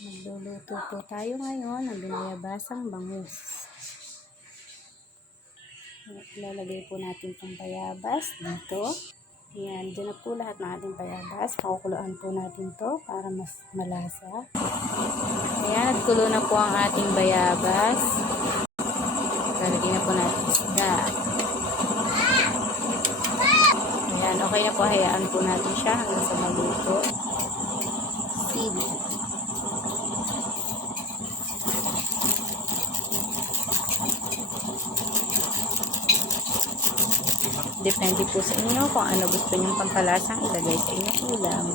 Magluluto po tayo ngayon ng binayabasang bangus. Ilalagay po natin itong bayabas dito. Ayan, dyan na po lahat ng ating bayabas. Pakukuluan po natin to para mas malasa. Ayan, nagkulo na po ang ating bayabas. Lalagay na po natin isda. Ayan, okay na po. Hayaan po natin siya hanggang sa maluto. Sili. Depende po sa inyo kung ano gusto nyong pampalasang ilagay sa inyong ulam.